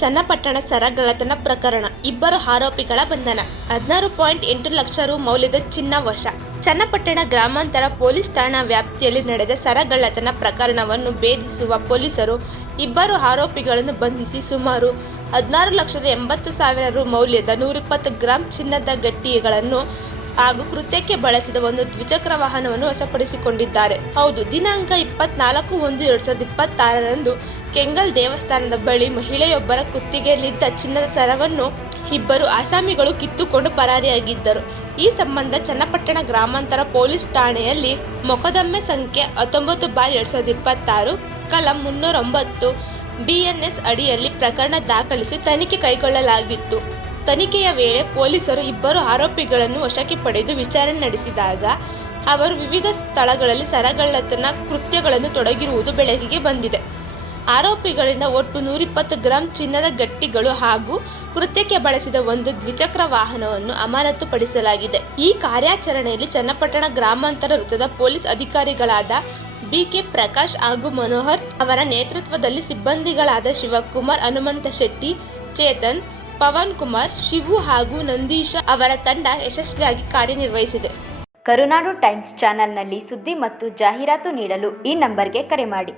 ಚನ್ನಪಟ್ಟಣ ಸರಗಳ್ಳತನ ಪ್ರಕರಣ, ಇಬ್ಬರು ಆರೋಪಿಗಳ ಬಂಧನ. 16.8 ಲಕ್ಷ ರು ಮೌಲ್ಯದ ಚಿನ್ನ ವಶ. ಚನ್ನಪಟ್ಟಣ ಗ್ರಾಮಾಂತರ ಪೊಲೀಸ್ ಠಾಣಾ ವ್ಯಾಪ್ತಿಯಲ್ಲಿ ನಡೆದ ಸರಗಳ್ಳತನ ಪ್ರಕರಣವನ್ನು ಭೇದಿಸುವ ಪೊಲೀಸರು ಇಬ್ಬರು ಆರೋಪಿಗಳನ್ನು ಬಂಧಿಸಿ ಸುಮಾರು 16,80,000 ರು ಮೌಲ್ಯದ 120 ಗ್ರಾಂ ಚಿನ್ನದ ಗಟ್ಟಿಗಳನ್ನು ಹಾಗೂ ಕೃತ್ಯಕ್ಕೆ ಬಳಸಿದ ಒಂದು ದ್ವಿಚಕ್ರ ವಾಹನವನ್ನು ವಶಪಡಿಸಿಕೊಂಡಿದ್ದಾರೆ. ಹೌದು, ದಿನಾಂಕ 24/1/2026 ಕೆಂಗಲ್ ದೇವಸ್ಥಾನದ ಬಳಿ ಮಹಿಳೆಯೊಬ್ಬರ ಕುತ್ತಿಗೆಯಲ್ಲಿದ್ದ ಚಿನ್ನದ ಸರವನ್ನು ಇಬ್ಬರು ಆಸಾಮಿಗಳು ಕಿತ್ತುಕೊಂಡು ಪರಾರಿಯಾಗಿದ್ದರು. ಈ ಸಂಬಂಧ ಚನ್ನಪಟ್ಟಣ ಗ್ರಾಮಾಂತರ ಪೊಲೀಸ್ ಠಾಣೆಯಲ್ಲಿ ಮೊಕದ್ದಮೆ ಸಂಖ್ಯೆ 19/2026 ಕಲಂ 309 BNS ಅಡಿಯಲ್ಲಿ ಪ್ರಕರಣ ದಾಖಲಿಸಿ ತನಿಖೆ ಕೈಗೊಳ್ಳಲಾಗಿತ್ತು. ತನಿಖೆಯ ವೇಳೆ ಪೊಲೀಸರು ಇಬ್ಬರು ಆರೋಪಿಗಳನ್ನು ವಶಕ್ಕೆ ಪಡೆದು ವಿಚಾರಣೆ ನಡೆಸಿದಾಗ ಅವರು ವಿವಿಧ ಸ್ಥಳಗಳಲ್ಲಿ ಸರಗಳ್ಳತನ ಕೃತ್ಯಗಳನ್ನು ತೊಡಗಿರುವುದು ಬೆಳಕಿಗೆ ಬಂದಿದೆ. ಆರೋಪಿಗಳಿಂದ ಒಟ್ಟು 120 ಗ್ರಾಂ ಚಿನ್ನದ ಗಟ್ಟಿಗಳು ಹಾಗೂ ಕೃತ್ಯಕ್ಕೆ ಬಳಸಿದ ಒಂದು ದ್ವಿಚಕ್ರ ವಾಹನವನ್ನು ಅಮಾನತುಪಡಿಸಲಾಗಿದೆ. ಈ ಕಾರ್ಯಾಚರಣೆಯಲ್ಲಿ ಚನ್ನಪಟ್ಟಣ ಗ್ರಾಮಾಂತರ ವೃತ್ತದ ಪೊಲೀಸ್ ಅಧಿಕಾರಿಗಳಾದ BK ಪ್ರಕಾಶ್ ಹಾಗೂ ಮನೋಹರ್ ಅವರ ನೇತೃತ್ವದಲ್ಲಿ ಸಿಬ್ಬಂದಿಗಳಾದ ಶಿವಕುಮಾರ್, ಹನುಮಂತ ಶೆಟ್ಟಿ, ಚೇತನ್, ಪವನ್ ಕುಮಾರ್, ಶಿವು ಹಾಗೂ ನಂದೀಶ ಅವರ ತಂಡ ಯಶಸ್ವಿಯಾಗಿ ಕಾರ್ಯನಿರ್ವಹಿಸಿದೆ. ಕರುನಾಡು ಟೈಮ್ಸ್ ಚಾನೆಲ್ನಲ್ಲಿ ಸುದ್ದಿ ಮತ್ತು ಜಾಹೀರಾತು ನೀಡಲು ಈ ನಂಬರ್ಗೆ ಕರೆ ಮಾಡಿ.